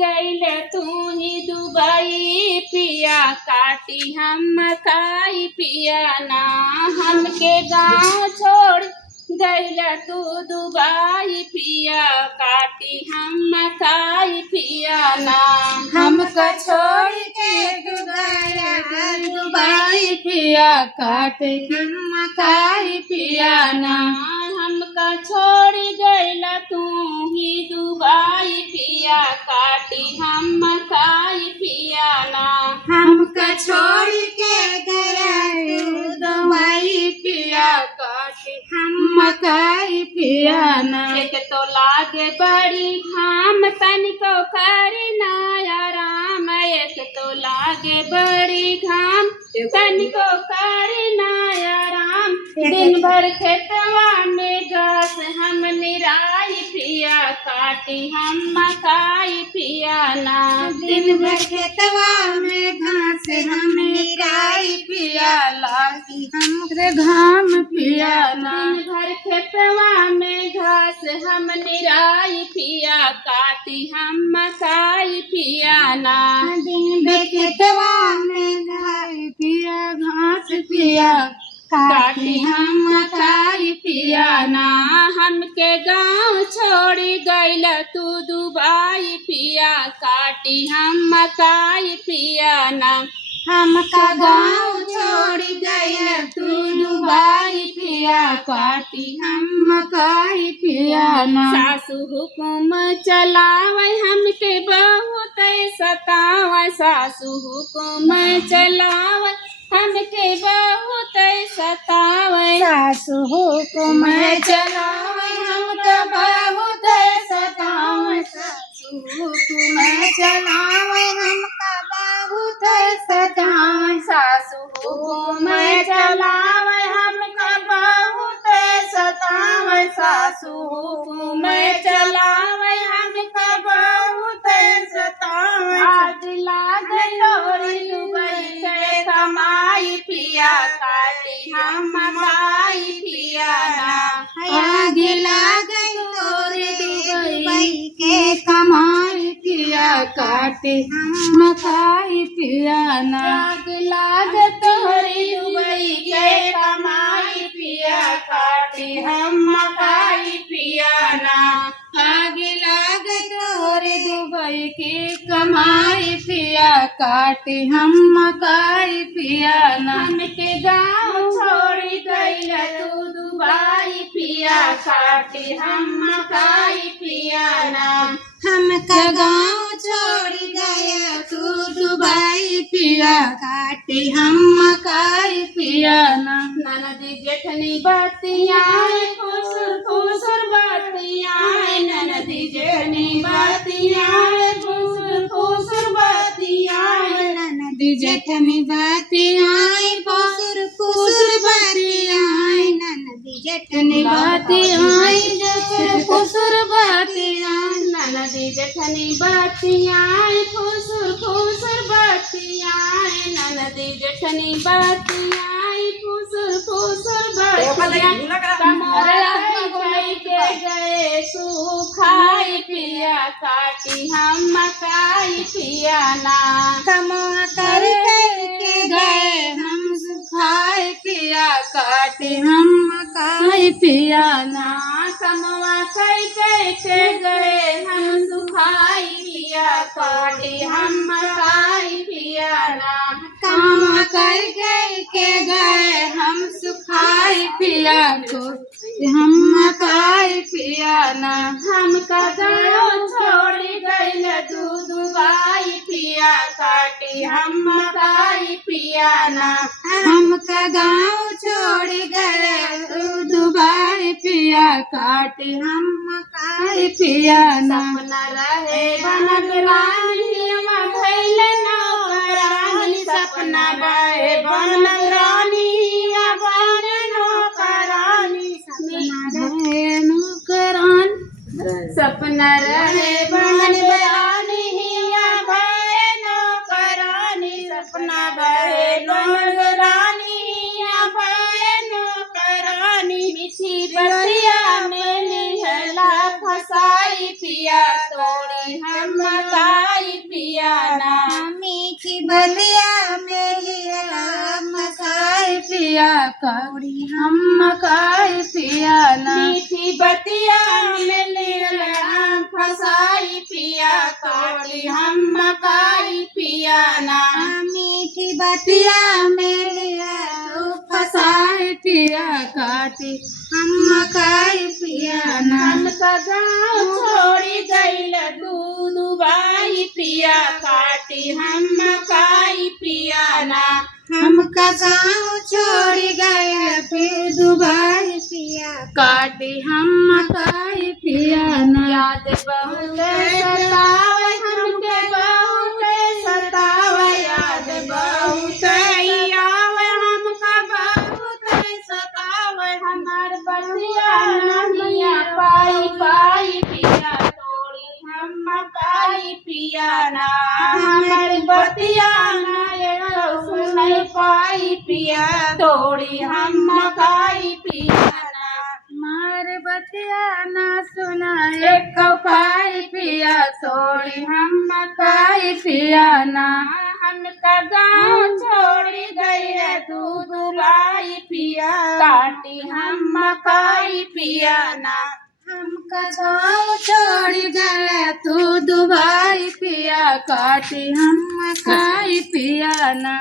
गईले तू ही दुबई पिया काटी हम मकाई पिया ना। हमके गाँव छोड़ गईले तू दुबई पिया काटी हम मकाई पिया ना। हमका छोड़ के दुबई पिया काटे हम मकाई पिया ना। हमका छोड़ गईला तू ही दुबई पिया काटी हम मकाई पिया ना। हमका छोड़ के गया दुबई पिया काटे हम मकाई पिया ना। एक तो लागे बड़ी घाम तनिको करी ना आराम। एक तो लागे बड़ी घाम तनिको करी ना आराम। दिन भर खेतवा में घास हम निराई पिया काटी हम मकाई पिया ना। दिन भर खेतवा में घास हम निराई पिया लागी हमरे घाम पिया ना। दिन भर खेतवा में घास हम निराई पिया काटी हम मकाई पिया ना। दिन भर खेतवा में घास पिया घास पिया काटी हम मकाई पिया ना। हमके गाँव छोड़ी गईल तू दुबई पिया काटी हम मकाई पिया ना। हमका गाँव छोड़ गया तू दुबई पिया काटी हम मकाई पिया ना। सासू हुकुम चलावे हमके बहुत सतावे। सासू हुकुम चलावे हमके बहुत सतावे। सासु हुकुम चलावे हमका बहुत सतावे। सासु हुकुम चलावे हमका बहुत सतावे। सासू हुकुम चलावे हमका बहुत सतावे। सासू हुकुम चलावे हमका बहुत सतावे। आज लागे तोरी दुबई के कमाई पिया काटी हम मकाई पिया ना। आगे लागे तोरे दुबई के कमाई पिया काटे हम मकाई पिया ना। आग लाग तोहरी दुबई के कमाई पिया काटी हम मकाई पिया ना। आग लागे तोरे दुबई के कमाई पिया काटे हम मकाई पिया ना। हमके गाँव छोड़ी गईल तू दुबई पिया काटी हम मकाई पिया ना। हमका गाँव छोड़ गया तू दुबई पिया काटे हम मकाई पिया ना। ननदी जेठनी बतियाए फुसुर फुसुर बतियाए। ननदी जेठनी बतियाए फुसुर फुसुर बतियाए। ननदी जेठनी बतियाए फुसुर फुसुर बतियाए। ननदी जेठनी बतियाए फुसुर बतियाए। ननदी जेठनी बतियाए फुसुर फुसुर बतियाए। ननदी जेठनी बतियाए फुसुर फुसुर बतियाए। कमरा कोई के गए सुखाई पिया काटी हम मकाई पिया ना। कमा कर के गए हम सुखाए पिया काटे हम मकाई पिया ना। कमवा कई के गए हम सुखाई पिया काटी हम मकाई पिया ना। कमा कर के गए हम सुखाए पिया हम मकाई पिया ना। हमका गाँव छोड़ी गईल तू दुबई पिया काटी हम मकाई पिया ना। हमका गाँव छोड़ गए दुबई पिया काटे हम मकाई पिया ना। सपना रहे बनल रानी भइल नौकरानी। सपना रहे बनल रानी बन नौकरानी। रहे नौकरान सपना रहे बनल रानी भय नौकरानी। सपना रहे बनल रानी भय नौकरानी। मीठी बतिया में निहला फसाई पिया तोड़ी हम मकाई मकाई पियाना। मीठी बलिया में लिया मकाई पिया कौड़ी हम मकाई पियाना। मीठी बतिया में लिया फसाई पिया कौड़ी हम मकाई पियाना। मीठी बतिया में लिया फसाई पिया काटी हम मकाई पियाना। हमका गाँव छोड़ी गईल दूध बाई पिया काटी हम मकाई पियाना। हमका गाँव छोड़ गए फिर दुबाई पिया काटी हम मकाई पियाना। याद बहुत सतावे हमके बहुत सतावे याद बहुत आवे हमका बहुत सतावे। हमार बतिया नहीं पाई पाई पिया तोड़ी हम मकाई पियाना। हमार बतिया नहीं पाई पिया तोड़ी हम मकाई पियाना। मार बतिया ना सुनाए कपाई पिया तोड़ी हम मकाई पियाना। हमका गाँव छोड़ी गई दूध लाई पिया काटी हम मकाई पियाना। हमका गाँव छोड़ गए तू दुबाई पिया काटी हम मकाई पियाना।